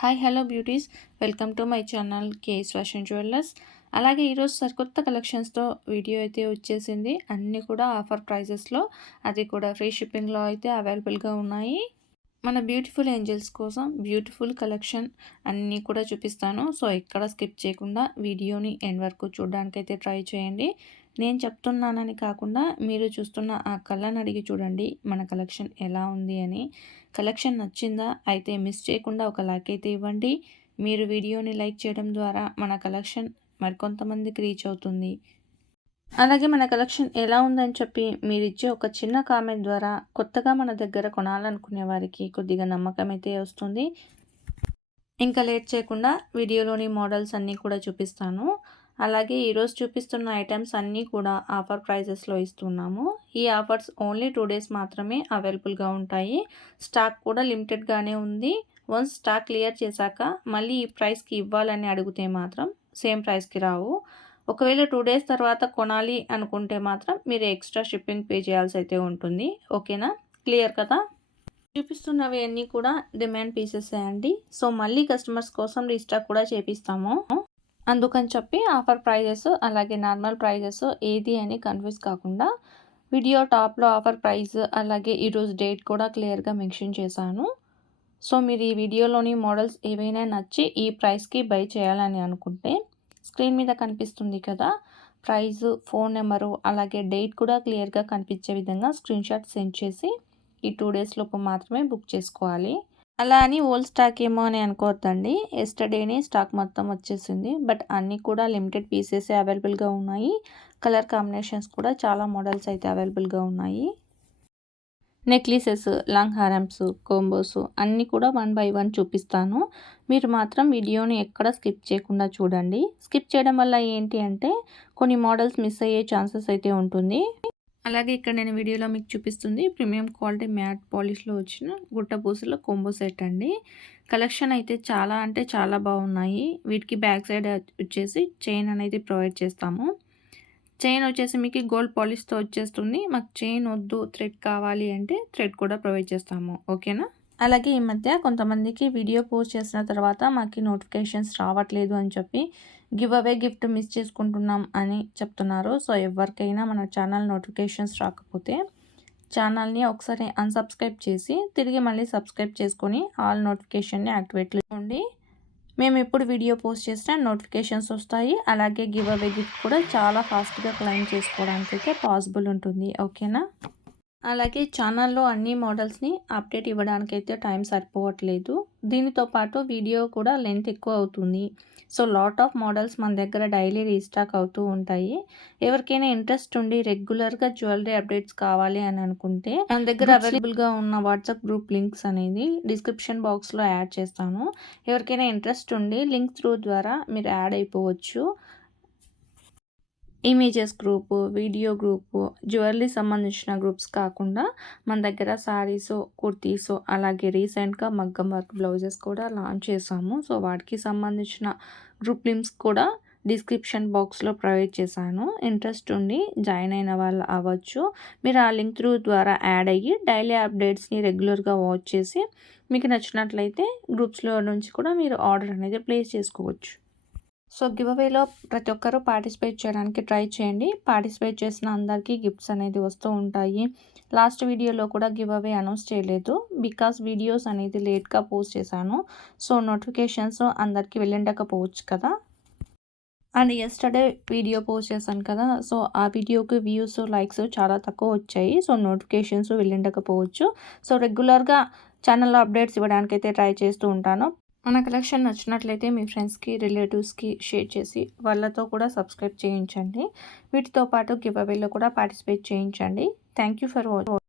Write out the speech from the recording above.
Hi hello beauties, welcome to my channel KS fashion jewellers. అలాగే ఈరోజు సరికొత్త కలెక్షన్స్తో video అయితే వచ్చేసింది. అన్నీ కూడా ఆఫర్ ప్రైజెస్లో, అది కూడా ఫ్రీ షిప్పింగ్లో అయితే అవైలబుల్గా ఉన్నాయి. మన బ్యూటిఫుల్ ఏంజల్స్ కోసం బ్యూటిఫుల్ కలెక్షన్ అన్నీ కూడా చూపిస్తాను. సో ఎక్కడ స్కిప్ చేయకుండా వీడియోని ఎండ్ వరకు చూడడానికైతే ట్రై చేయండి. నేను చెప్తున్నానని కాకుండా మీరు చూస్తున్న ఆ కళ్ళని అడిగి చూడండి మన కలెక్షన్ ఎలా ఉంది అని. కలెక్షన్ నచ్చిందా అయితే మిస్ చేయకుండా ఒక లైక్ అయితే ఇవ్వండి. మీరు వీడియోని లైక్ చేయడం ద్వారా మన కలెక్షన్ మరికొంతమందికి రీచ్ అవుతుంది. అలాగే మన కలెక్షన్ ఎలా ఉందని చెప్పి మీరిచ్చే ఒక చిన్న కామెంట్ ద్వారా కొత్తగా మన దగ్గర కొనాలనుకునే వారికి కొద్దిగా నమ్మకం అయితే వస్తుంది. ఇంకా లేట్ చేయకుండా వీడియోలోని మోడల్స్ అన్నీ కూడా చూపిస్తాను. అలాగే ఈరోజు చూపిస్తున్న ఐటమ్స్ అన్నీ కూడా ఆఫర్ ప్రైజెస్లో ఇస్తున్నాము. ఈ ఆఫర్స్ ఓన్లీ 2 డేస్ మాత్రమే అవైలబుల్గా ఉంటాయి. స్టాక్ కూడా లిమిటెడ్గానే ఉంది. వన్స్ స్టాక్ క్లియర్ చేశాక మళ్ళీ ఈ ప్రైస్కి ఇవ్వాలని అడిగితే మాత్రం సేమ్ ప్రైస్కి రావు. ఒకవేళ 2 డేస్ తర్వాత కొనాలి అనుకుంటే మాత్రం మీరు ఎక్స్ట్రా షిప్పింగ్ పే చేయాల్సి అయితే ఉంటుంది. ఓకేనా, క్లియర్ కదా? చూపిస్తున్నవి అన్నీ కూడా డిమాండ్ పీసెస్ అండి. సో మళ్ళీ కస్టమర్స్ కోసం రీస్టాక్ కూడా చేపిస్తాము. అందుకని చెప్పి ఆఫర్ ప్రైజెస్ అలాగే నార్మల్ ప్రైజెస్ ఏది అని కన్ఫ్యూజ్ కాకుండా వీడియో టాప్లో ఆఫర్ ప్రైస్ అలాగే ఈరోజు డేట్ కూడా క్లియర్గా మెన్షన్ చేశాను. సో మీరు ఈ వీడియోలోని మోడల్స్ ఏవైనా నచ్చి ఈ ప్రైస్కి బై చేయాలని అనుకుంటే స్క్రీన్ మీద కనిపిస్తుంది కదా, ప్రైస్, ఫోన్ నెంబరు అలాగే డేట్ కూడా క్లియర్గా కనిపించే విధంగా స్క్రీన్షాట్ సెండ్ చేసి ఈ 2 డేస్ లోపు మాత్రమే బుక్ చేసుకోవాలి. అలా అని ఓల్డ్ స్టాక్ ఏమో అని అనుకోవద్దండి. ఎస్టర్డేనే స్టాక్ మొత్తం వచ్చేసింది. బట్ అన్నీ కూడా లిమిటెడ్ పీసెస్ అవైలబుల్గా ఉన్నాయి. కలర్ కాంబినేషన్స్ కూడా చాలా మోడల్స్ అయితే అవైలబుల్గా ఉన్నాయి. నెక్లెసెస్, లాంగ్ హారమ్స్, కోంబోస్ అన్నీ కూడా 1 బై 1 చూపిస్తాను. మీరు మాత్రం వీడియోని ఎక్కడ స్కిప్ చేయకుండా చూడండి. స్కిప్ చేయడం వల్ల ఏంటి అంటే కొన్ని మోడల్స్ మిస్ అయ్యే ఛాన్సెస్ అయితే ఉంటుంది. అలాగే ఇక్కడ నేను వీడియోలో మీకు చూపిస్తుంది ప్రీమియం క్వాలిటీ మ్యాట్ పాలిష్లో వచ్చిన గుట్టపూసల కోంబో సెట్ అండి. కలెక్షన్ అయితే చాలా అంటే చాలా బాగున్నాయి. వీటికి బ్యాక్ సైడ్ వచ్చేసి చైన్ అనేది ప్రొవైడ్ చేస్తాము. చైన్ వచ్చేసి మీకు గోల్డ్ పాలిష్తో వచ్చేస్తుంది. మాకు చైన్ వద్దు, థ్రెడ్ కావాలి అంటే థ్రెడ్ కూడా ప్రొవైడ్ చేస్తాము. ఓకేనా? అలాగే ఈ మధ్య కొంతమందికి వీడియో పోస్ట్ చేసిన తర్వాత మాకు నోటిఫికేషన్స్ రావట్లేదు అని చెప్పి గివ్ అవే గిఫ్ట్ మిస్ చేసుకుంటున్నాం అని చెప్తున్నారు. సో ఎవరికైనా మన ఛానల్ నోటిఫికేషన్స్ రాకపోతే ఛానల్ని ఒకసారి అన్సబ్స్క్రైబ్ చేసి తిరిగి మళ్ళీ సబ్స్క్రైబ్ చేసుకొని ఆల్ నోటిఫికేషన్ని యాక్టివేట్ చేసుకోండి. మేము ఎప్పుడు వీడియో పోస్ట్ చేసినా నోటిఫికేషన్స్ వస్తాయి. అలాగే గివ్ అవే గిఫ్ట్ కూడా చాలా ఫాస్ట్గా క్లెయిమ్ చేసుకోవడానికి అయితే పాసిబుల్ ఉంటుంది. ఓకేనా? అలాగే ఛానల్లో అన్ని మోడల్స్ని అప్డేట్ ఇవ్వడానికైతే టైం సరిపోవట్లేదు. దీనితో పాటు వీడియో కూడా లెంత్ ఎక్కువ అవుతుంది. సో లాట్ ఆఫ్ మోడల్స్ మన దగ్గర డైలీ రీస్టాక్ అవుతూ ఉంటాయి. ఎవరికైనా ఇంట్రెస్ట్ ఉండి రెగ్యులర్గా జ్యువెలరీ అప్డేట్స్ కావాలి అని అనుకుంటే మన దగ్గర అవైలబుల్గా ఉన్న వాట్సాప్ గ్రూప్ లింక్స్ అనేది డిస్క్రిప్షన్ బాక్స్లో యాడ్ చేస్తాను. ఎవరికైనా ఇంట్రెస్ట్ ఉండి లింక్ త్రూ ద్వారా మీరు యాడ్ అయిపోవచ్చు. Images group, video group, jewellery సంబంధించిన గ్రూప్స్ కాకుండా మన దగ్గర శారీసు, కుర్తీసు అలాగే రీసెంట్గా మగ్గం వర్క్ బ్లౌజెస్ కూడా లాంచ్ చేసాము. సో వాటికి సంబంధించిన గ్రూప్ లింక్స్ కూడా డిస్క్రిప్షన్ బాక్స్లో ప్రొవైడ్ చేశాను. ఇంట్రెస్ట్ ఉండి జాయిన్ అయిన వాళ్ళు అవ్వచ్చు. మీరు ఆ లింక్ త్రూ ద్వారా యాడ్ అయ్యి డైలీ అప్డేట్స్ని రెగ్యులర్గా వాచ్ చేసి మీకు నచ్చినట్లయితే గ్రూప్స్లో నుంచి కూడా మీరు ఆర్డర్ అనేది ప్లేస్ చేసుకోవచ్చు. సో గివ్ అవేలో ప్రతి ఒక్కరూ పార్టిసిపేట్ చేయడానికి ట్రై చేయండి. పార్టిసిపేట్ చేసిన అందరికీ గిఫ్ట్స్ అనేది వస్తూ ఉంటాయి. లాస్ట్ వీడియోలో కూడా గివ్ అవే అనౌన్స్ చేయలేదు బికాస్ వీడియోస్ అనేది లేట్గా పోస్ట్ చేశాను. సో నోటిఫికేషన్స్ అందరికీ వెళ్ళిండకపోవచ్చు కదా. అండ్ ఎస్టర్డే వీడియో పోస్ట్ చేశాను కదా, సో ఆ వీడియోకి వ్యూస్, లైక్స్ చాలా తక్కువ వచ్చాయి. So notifications వెళ్ళిండకపోవచ్చు. సో రెగ్యులర్గా ఛానల్లో అప్డేట్స్ ఇవ్వడానికైతే ట్రై చేస్తూ ఉంటాను. మన కలెక్షన్ నచ్చినట్లయితే మీ ఫ్రెండ్స్కి, రిలేటివ్స్కి షేర్ చేసి వాళ్ళతో కూడా సబ్స్క్రైబ్ చేయించండి. వీటితో పాటు గివ్ అవేలో కూడా పార్టిసిపేట్ చేయించండి. Thank you for watching.